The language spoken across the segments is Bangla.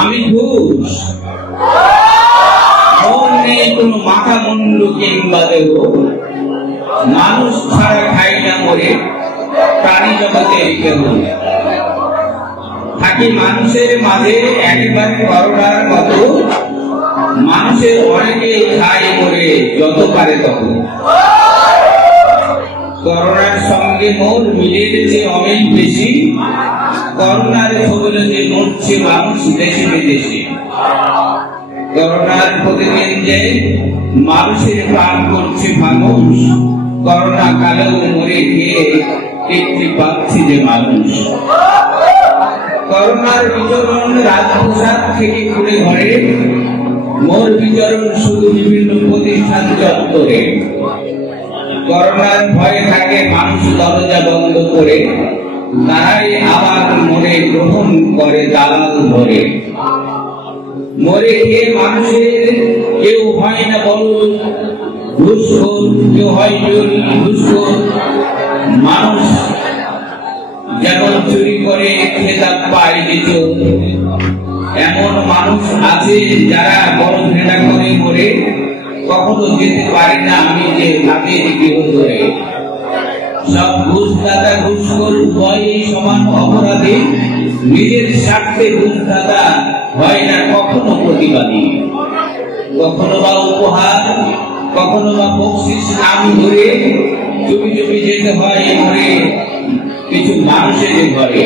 আমি ঘুষ নেই কোন মাথা মুন্ডু কিংবা দেব, মানুষ ছাড়া খাই না মরে প্রাণী জগতের কেউ। থাকি মানুষের মাঝে একবার করোনার মতো, মানুষের অনেকে খাই মরে যত পারে তত। করোনার সঙ্গে মোর মিলের যে অমিল বেশি, করোনার খবরে যে মরছে মানুষ দেশে বিদেশে। করোনার প্রতিদিন যে মানুষের প্রাণ করছে মানুষ, করোনা কালেও মরে গিয়ে তৃপ্তি পাচ্ছে যে মানুষ। করোনার বিচরণ রাজপ্রসাদ থেকে ঘুরে ঘরে, মোর বিচরণ শুধু বিভিন্ন প্রতিষ্ঠান চত্বরে। করোনার ভয়ে থাকে মানুষ দরজা বন্ধ করে, তারাই আবার মনে গ্রহণ করে দালাল ধরে। মরে গিয়ে মানুষের কেউ হয় না বড় ঘুষখোর, কেউ হয় ঘুষখোর। মানুষ যেমন চুরি করে খেতাব পায় দিত, এমন মানুষ আছে যারা বড় ঘৃণা করে মরে, কখনো যেতে পারি না আমি যে হাতের গৃহ ধরে। সব ঘুষদাতা ঘুষখোর উভয়ই সমান অপরাধী, নিজের স্বার্থে ঘুষদাতা হয় না কখনো প্রতিবাদী। কখনো বা উপহার, কখনো বা বকশিস নাম ধরে চুপি চুপি যেতে হয় মরে কিছু মানুষের ঘরে।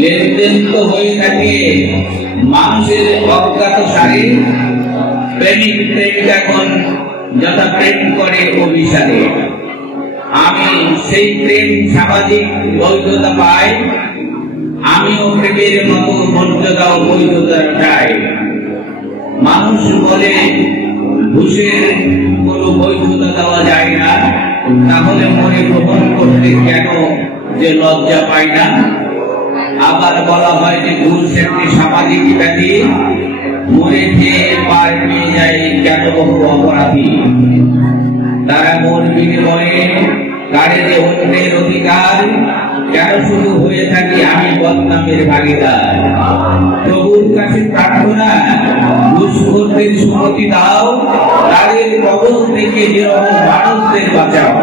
লেনদেন তো হয়ে থাকে মানুষের অজ্ঞাত সারে, প্রেমিক প্রেমিক এখন যথা প্রেম করে অভিসারে। আমি সেই প্রেম সামাজিক বৈধতা পাই, আমিও প্রেমের মতো মর্যাদা ও বৈধতা চাই। মানুষ বলে ঘুষের কোন বৈধতা দেওয়া যায় না, তাহলে মনে গ্রহণ করতে কেন যে লজ্জা পাই না। আবার বলা হয় যে ঘুষ একটি সামাজিক ব্যাধি, মরে খেয়ে পার পেয়ে যায় কেন বহু অপরাধী। তারা মোর বিনিময়ে কারে যে অন্যের অধিকার, কেন শুধু হয়ে থাকি আমি বদনামের ভাগীদার। প্রভুর কাছে প্রার্থনা, ঘুষখোরদের সুমতি দাও, তাদের কবল থেকে নিরহ মানুষদের বাঁচাও।